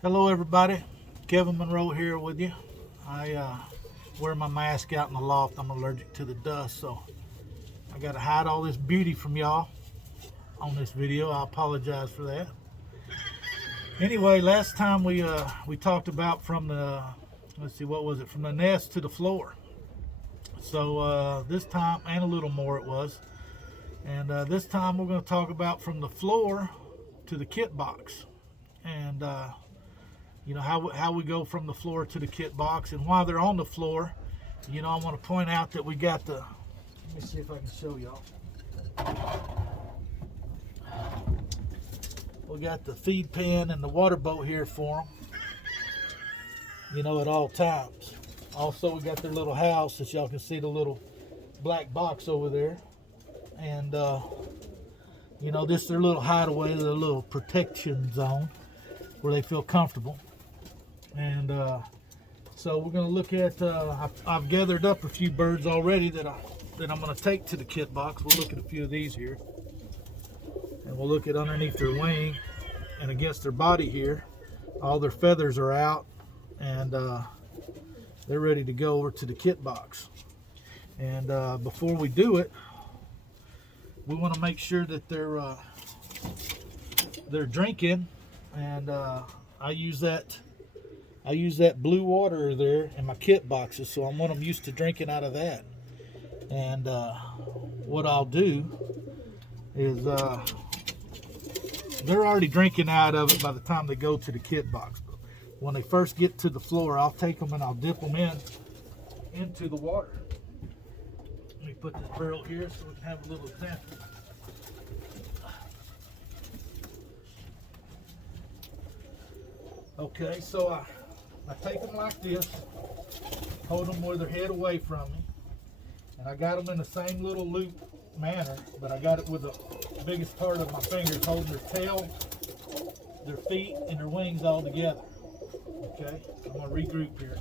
Hello everybody, Kevin Monroe here with you. I wear my mask out in the loft. I'm allergic to the dust, so I gotta hide all this beauty from y'all on this video. I apologize for that. Anyway, last time we talked about from the, let's see, what was it, from the nest to the floor. So this time, and a little more it was, and this time we're going to talk about from the floor to the kit box, and you know, how we go from the floor to the kit box. And while they're on the floor, you know, I want to point out that we got the, let me see if I can show y'all. We got the feed pen and the water boat here for them, you know, at all times. Also, we got their little house, as y'all can see, the little black box over there. And you know, this is their little hideaway, their little protection zone where they feel comfortable. And so we're going to look at, I've gathered up a few birds already that I'm going to take to the kit box. We'll look at a few of these here. And we'll look at underneath their wing and against their body here. All their feathers are out, and they're ready to go over to the kit box. And before we do it, we want to make sure that they're drinking. And I use that blue water there in my kit boxes, so I want them used to drinking out of that. And what I'll do is they're already drinking out of it by the time they go to the kit box. But when they first get to the floor, I'll take them and I'll dip them into the water. Let me put this barrel here so we can have a little example. Okay, so I take them like this, hold them with their head away from me, and I got them in the same little loop manner, but I got it with the biggest part of my fingers holding their tail, their feet, and their wings all together. Okay, I'm going to regroup here.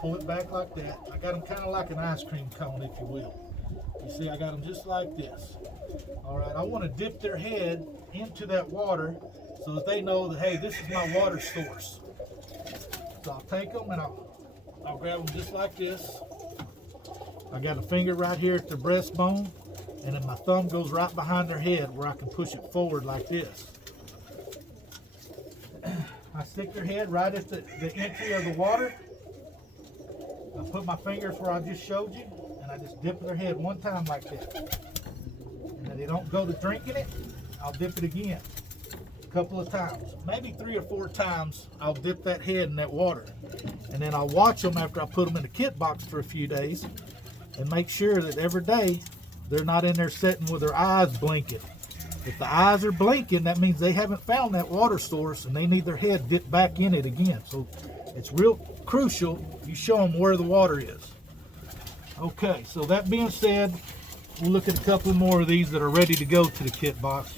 Pull it back like that. I got them kind of like an ice cream cone, if you will. You see, I got them just like this. All right, I want to dip their head into that water so that they know that, hey, this is my water source. So I'll take them and I'll grab them just like this. I got a finger right here at the breastbone, and then my thumb goes right behind their head where I can push it forward like this. I stick their head right at the entry of the water. I put my fingers where I just showed you, and I just dip their head one time like that. And then they don't go to drinking it, I'll dip it again. A couple of times, maybe 3 or 4 times. I'll dip that head in that water, and then I'll watch them after I put them in the kit box for a few days, and make sure that every day they're not in there sitting with their eyes blinking. If the eyes are blinking, that means they haven't found that water source and they need their head dipped back in it again. So it's real crucial you show them where the water is. Okay, so that being said, we'll look at a couple more of these that are ready to go to the kit box,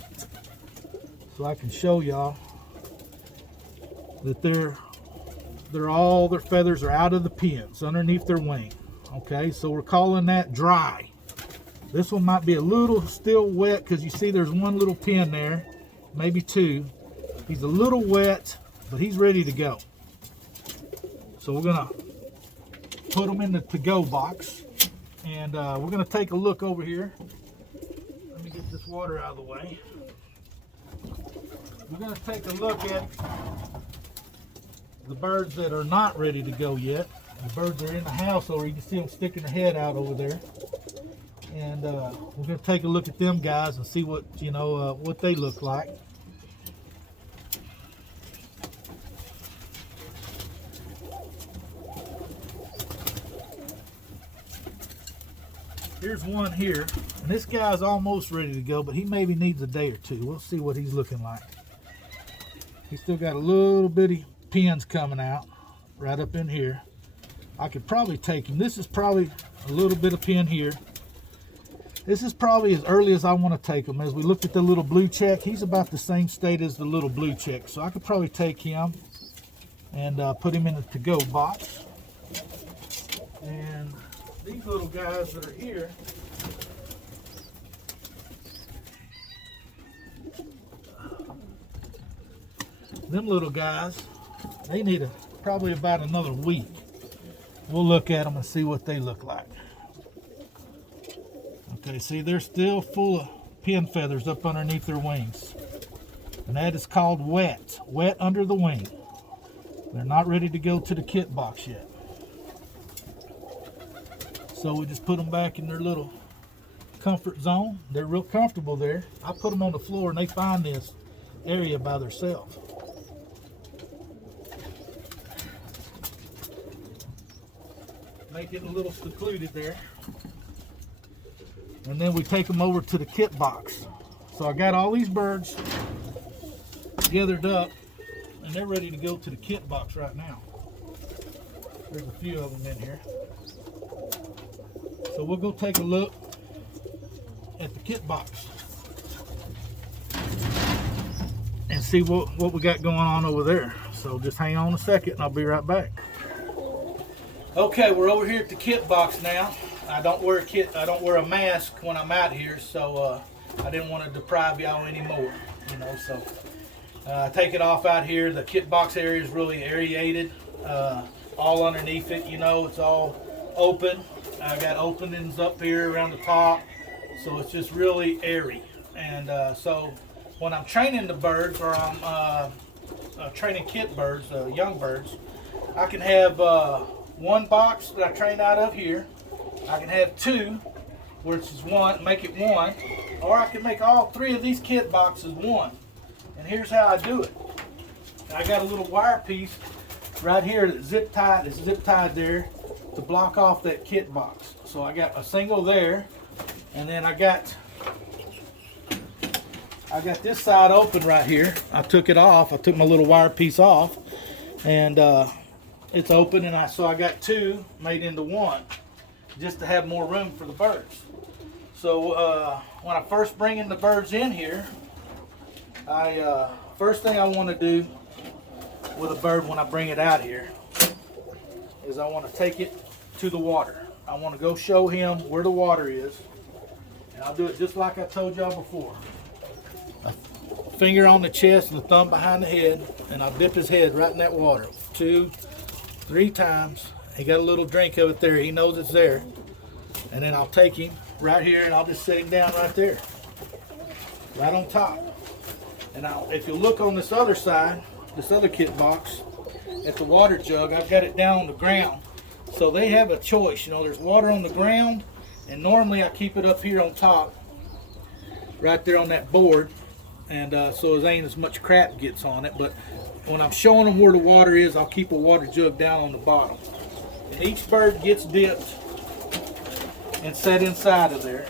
so I can show y'all that they're all, their feathers are out of the pins underneath their wing. Okay, so we're calling that dry. This one might be a little still wet because you see there's one little pin there, maybe 2. He's a little wet, but he's ready to go. So we're gonna put them in the to-go box, and we're gonna take a look over here. Let me get this water out of the way. We're gonna take a look at the birds that are not ready to go yet. The birds are in the house over. You can see them sticking their head out over there. And we're going to take a look at them guys and see what, you know, what they look like. Here's one here, and this guy's almost ready to go, but he maybe needs a day or 2. We'll see what he's looking like. He's still got a little bitty pins coming out right up in here. I could probably take him. This is probably a little bit of pin here. This is probably as early as I want to take him. As we looked at the little blue check, he's about the same state as the little blue check. So I could probably take him and put him in the to-go box. And these little guys that are here, Them little guys, they need probably about another week. We'll look at them and see what they look like. Okay, see, they're still full of pin feathers up underneath their wings. And that is called wet. Wet under the wing. They're not ready to go to the kit box yet. So we just put them back in their little comfort zone. They're real comfortable there. I put them on the floor and they find this area by themselves. Make it a little secluded there. And then we take them over to the kit box. So I got all these birds gathered up and they're ready to go to the kit box right now. There's a few of them in here. So we'll go take a look at the kit box and see what we got going on over there. So just hang on a second and I'll be right back. Okay, we're over here at the kit box now. I don't wear a mask when I'm out here, so I didn't want to deprive y'all anymore, you know. So take it off out here. The kit box area is really aerated, all underneath it, you know. It's all open. I got openings up here around the top, so it's just really airy. And so when I'm training the birds, or I'm training kit birds, young birds, I can have one box that I train out of here. I can have two, which is one, make it one, or I can make all three of these kit boxes one. And here's how I do it. I got a little wire piece right here that's zip tied there to block off that kit box. So I got a single there, and then I got this side open right here. I took it off. I took my little wire piece off, and it's open, and so I got two made into one, just to have more room for the birds. So when I first bring in the birds in here, first thing I want to do with a bird when I bring it out here is I want to take it to the water. I want to go show him where the water is, and I'll do it just like I told y'all before. A finger on the chest and a thumb behind the head, and I'll dip his head right in that water 2, 3 times. He got a little drink of it there. He knows it's there. And then I'll take him right here and I'll just set him down right there, right on top. And if you look on this other side, this other kit box, at the water jug, I've got it down on the ground. So they have a choice. You know, there's water on the ground, and normally I keep it up here on top, right there on that board, and so there ain't as much crap gets on it. But when I'm showing them where the water is, I'll keep a water jug down on the bottom. And each bird gets dipped and set inside of there.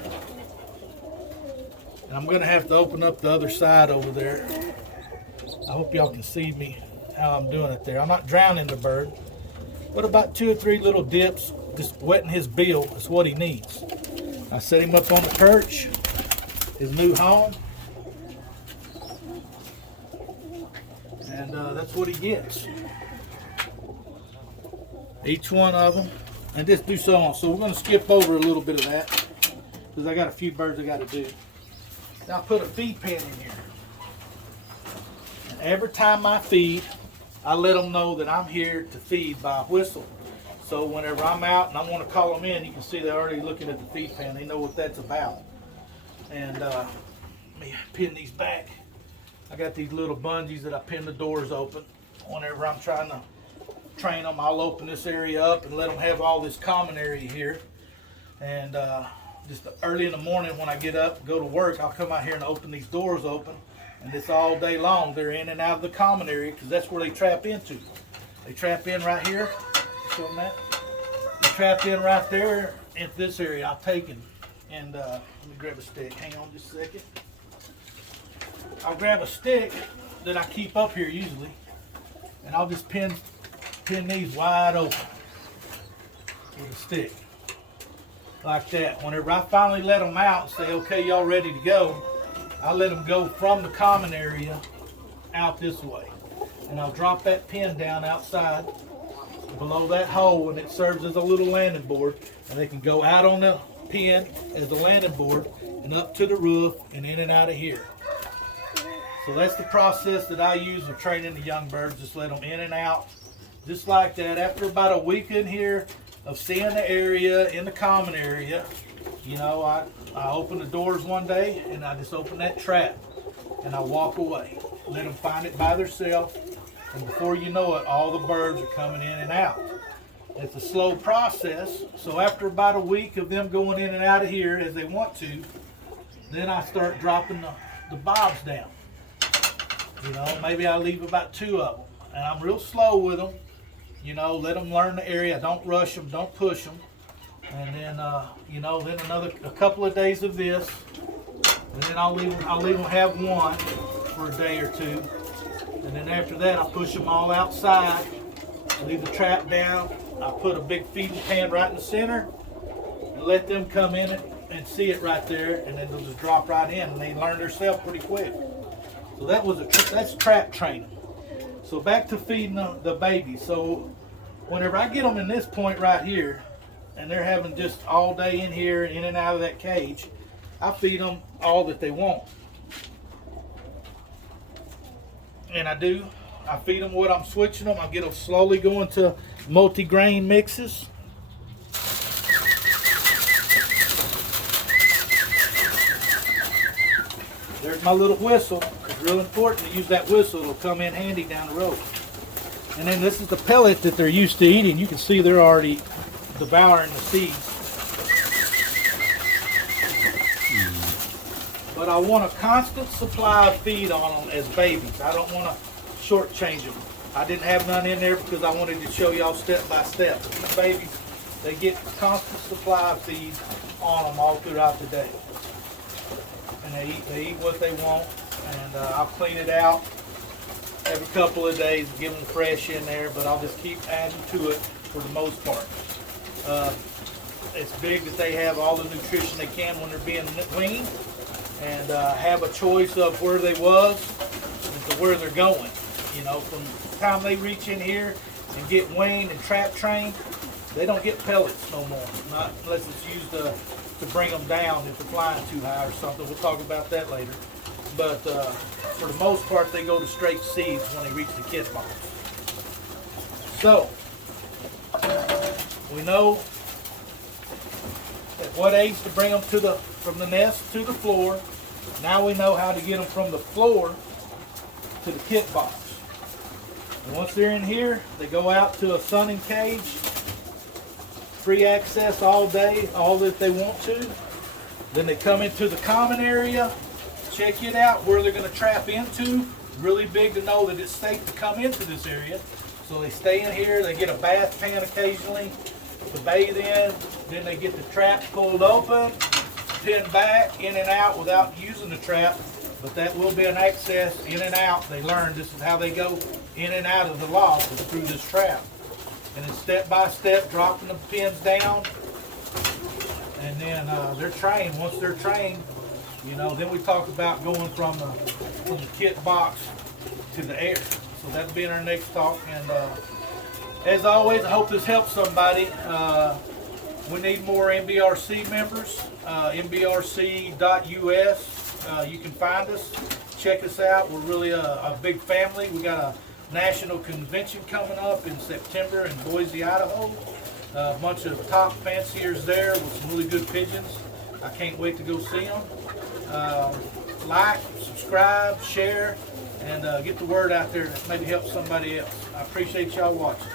And I'm going to have to open up the other side over there. I hope y'all can see me how I'm doing it there. I'm not drowning the bird, but about 2 or 3 little dips, just wetting his bill is what he needs. I set him up on the perch, his new home, and that's what he gets. Each one of them, and just do so on. So we're going to skip over a little bit of that because I got a few birds I got to do. Now I put a feed pan in here, and every time I feed, I let them know that I'm here to feed by a whistle. So whenever I'm out and I want to call them in, you can see they're already looking at the feed pan. They know what that's about. And let me pin these back. I got these little bungees that I pin the doors open. Whenever I'm trying to train them, I'll open this area up and let them have all this common area here. And just early in the morning when I get up and go to work, I'll come out here and open these doors open. And it's all day long. They're in and out of the common area because that's where they trap into. They trap in right here. Show them that. They trap in right there into this area. I'll take them. And let me grab a stick. Hang on just a second. I'll grab a stick that I keep up here usually, and I'll just pin these wide open with a stick. Like that. Whenever I finally let them out and say, okay, y'all ready to go, I let them go from the common area out this way. And I'll drop that pin down outside below that hole, and it serves as a little landing board. And they can go out on the pin as the landing board and up to the roof and in and out of here. So that's the process that I use of training the young birds. Just let them in and out, just like that. After about a week in here of seeing the area, in the common area, you know, I open the doors one day and I just open that trap and I walk away. Let them find it by themselves, and before you know it, all the birds are coming in and out. It's a slow process, so after about a week of them going in and out of here as they want to, then I start dropping the bobs down. You know, maybe I leave about 2 of them, and I'm real slow with them. You know, let them learn the area. Don't rush them, don't push them. And then, you know, then a couple of days of this, and then I'll leave them have one for a day or two. And then after that, I push them all outside, leave the trap down. I put a big feeding pan right in the center and let them come in it and see it right there, and then they'll just drop right in, and they learn themselves pretty quick. So that's trap training. So back to feeding the babies. So whenever I get them in this point right here, and they're having just all day in here, in and out of that cage, I feed them all that they want. And I feed them what I'm switching them. I get them slowly going to multi-grain mixes. There's my little whistle. It's real important to use that whistle. It'll come in handy down the road. And then this is the pellet that they're used to eating. You can see they're already devouring the seeds. But I want a constant supply of feed on them as babies. I don't want to shortchange them. I didn't have none in there because I wanted to show y'all step by step. But these babies, they get constant supply of feed on them all throughout the day. And they eat what they want, and I'll clean it out every couple of days, give them fresh in there, but I'll just keep adding to it for the most part. It's big that they have all the nutrition they can when they're being weaned, and have a choice of where they was and to where they're going. You know, from the time they reach in here and get weaned and trap trained, they don't get pellets no more, not unless it's used to bring them down if they're flying too high or something. We'll talk about that later. But for the most part, they go to straight seeds when they reach the Kitbox. So, we know at what age to bring them from the nest to the floor. Now we know how to get them from the floor to the Kitbox. And once they're in here, they go out to a sunning cage, free access all day, all that they want to. Then they come into the common area, check it out where they're going to trap into. Really big to know that it's safe to come into this area. So they stay in here, they get a bath pan occasionally to bathe in, then they get the trap pulled open, pinned back, in and out without using the trap, but that will be an access in and out. They learn this is how they go in and out of the loft, is through this trap. And then step by step, dropping the pins down, and then they're trained. Once they're trained, you know, then we talk about going from the Kitbox to the air. So that'll be in our next talk. And as always, I hope this helps somebody. We need more MBRC members. MBRC.us. You can find us. Check us out. We're really a big family. We got a national convention coming up in September in Boise, Idaho. A bunch of top fanciers there with some really good pigeons. I can't wait to go see them. Like, subscribe, share, and get the word out there to maybe help somebody else. I appreciate y'all watching.